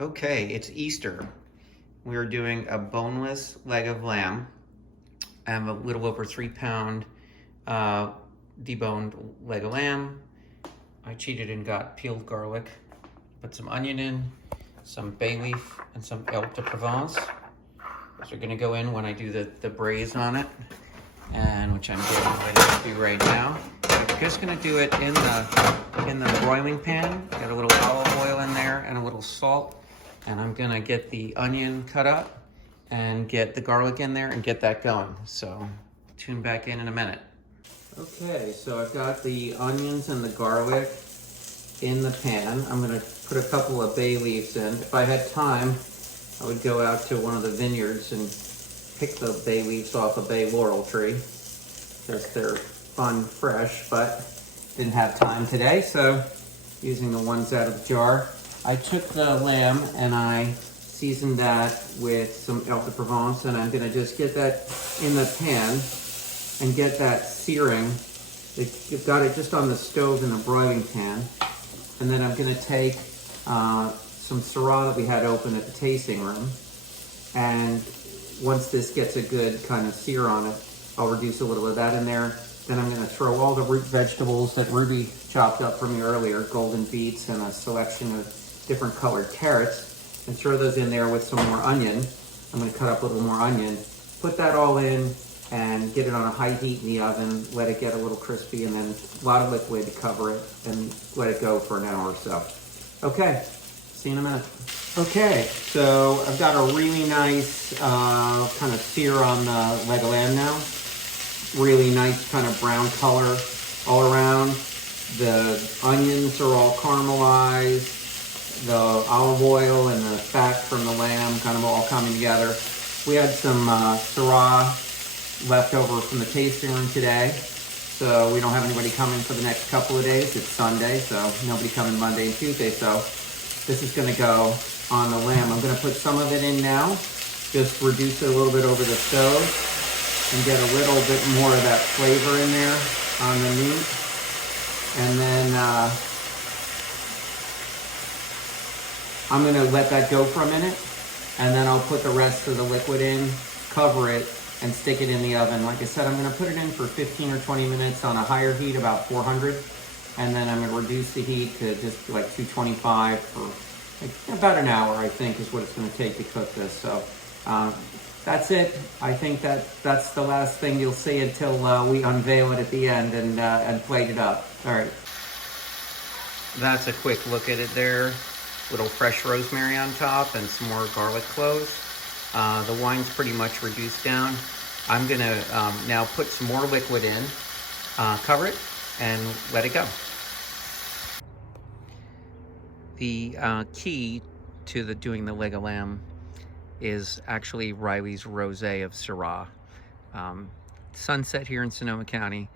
Okay, it's Easter. We are doing a boneless leg of lamb. I have a little over 3 pound uh, deboned leg of lamb. I cheated and got peeled garlic, put some onion in, some bay leaf, and some Herbes de Provence. Those are gonna go in when I do the braise on it, and which I'm getting ready to do right now. I'm just gonna do it in the broiling pan. Got a little olive oil in there and a little salt. And I'm gonna get the onion cut up and get the garlic in there and get that going. So tune back in a minute. Okay, so I've got the onions and the garlic in the pan. I'm gonna put a couple of bay leaves in. If I had time, I would go out to one of the vineyards and pick the bay leaves off a bay laurel tree, because they're fun, fresh, but didn't have time today, so using the ones out of the jar. I took the lamb and I seasoned that with some Herbes de Provence, and I'm gonna just get that in the pan and get that searing. You've got it just on the stove in the broiling pan. And then I'm gonna take some Syrah that we had open at the tasting room. And once this gets a good kind of sear on it, I'll reduce a little of that in there. Then I'm gonna throw all the root vegetables that Ruby chopped up for me earlier, golden beets and a selection of different colored carrots, and throw those in there with some more onion. I'm gonna cut up a little more onion, put that all in, and get it on a high heat in the oven, let it get a little crispy, and then a lot of liquid to cover it, and let it go for an hour or so. Okay, see you in a minute. Okay, so I've got a really nice kind of sear on the leg of lamb now. Really nice kind of brown color all around. The onions are all caramelized. The olive oil and the fat from the lamb kind of all coming together. We had some Syrah left over from the tasting room today, so we don't have anybody coming for the next couple of days. It's Sunday, so nobody coming Monday and Tuesday, so this is gonna go on the lamb. I'm gonna put some of it in now, just reduce it a little bit over the stove, and get a little bit more of that flavor in there on the meat. And then I'm gonna let that go for a minute, and then I'll put the rest of the liquid in, cover it, and stick it in the oven. Like I said, I'm gonna put it in for 15 or 20 minutes on a higher heat, about 400, and then I'm gonna reduce the heat to just like 225 for like about an hour, I think, is what it's gonna take to cook this. So that's it. I think that's the last thing you'll see until we unveil it at the end and plate it up. All right. That's a quick look at it there. Little fresh rosemary on top and some more garlic cloves. The wine's pretty much reduced down. I'm gonna now put some more liquid in, cover it, and let it go. The key to doing the leg of lamb is actually Riley's Rosé of Syrah. Sunset here in Sonoma County,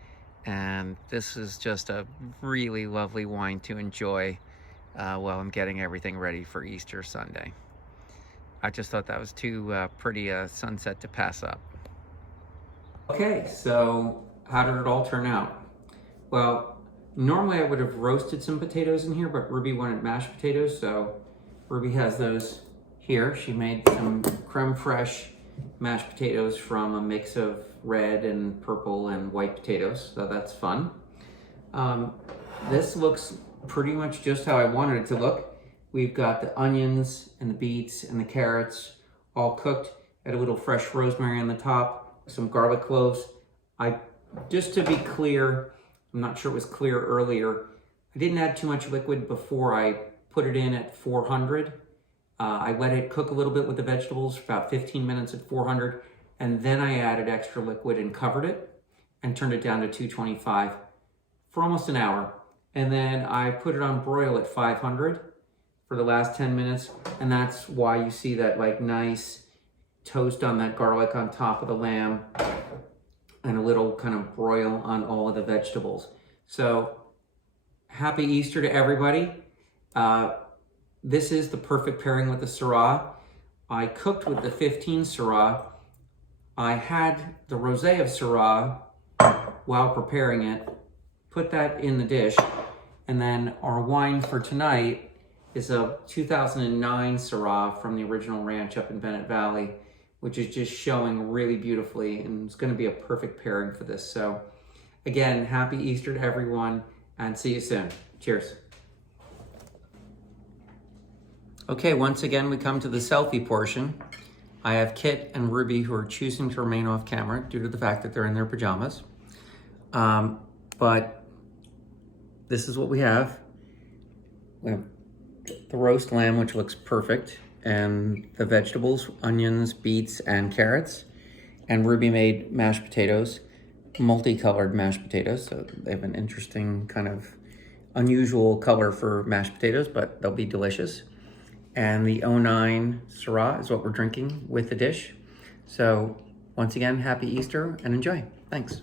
and this is just a really lovely wine to enjoy while I'm getting everything ready for Easter Sunday. I just thought that was too pretty a sunset to pass up. Okay, so how did it all turn out? Well, normally I would have roasted some potatoes in here, but Ruby wanted mashed potatoes, so Ruby has those here. She made some creme fraiche mashed potatoes from a mix of red and purple and white potatoes, so that's fun. This looks pretty much just how I wanted it to look. We've got the onions and the beets and the carrots all cooked. Add a little fresh rosemary on the top, some garlic cloves. Just to be clear, I'm not sure it was clear earlier, I didn't add too much liquid before I put it in at 400. I let it cook a little bit with the vegetables for about 15 minutes at 400, and then I added extra liquid and covered it and turned it down to 225 for almost an hour. And then I put it on broil at 500 for the last 10 minutes, and that's why you see that like nice toast on that garlic on top of the lamb and a little kind of broil on all of the vegetables. So happy Easter to everybody. This is the perfect pairing with the Syrah. I cooked with the 15 Syrah. I had the Rosé of Syrah while preparing it, put that in the dish, and then our wine for tonight is a 2009 Syrah from the original ranch up in Bennett Valley, which is just showing really beautifully, and it's going to be a perfect pairing for this. So again, happy Easter to everyone, and see you soon. Cheers. Okay, once again, we come to the selfie portion. I have Kit and Ruby who are choosing to remain off camera due to the fact that they're in their pajamas. But this is what we have. We have the roast lamb, which looks perfect, and the vegetables, onions, beets, and carrots. And Ruby made mashed potatoes, multicolored mashed potatoes. So they have an interesting kind of unusual color for mashed potatoes, but they'll be delicious. And the 09 Syrah is what we're drinking with the dish. So once again, happy Easter and enjoy. Thanks.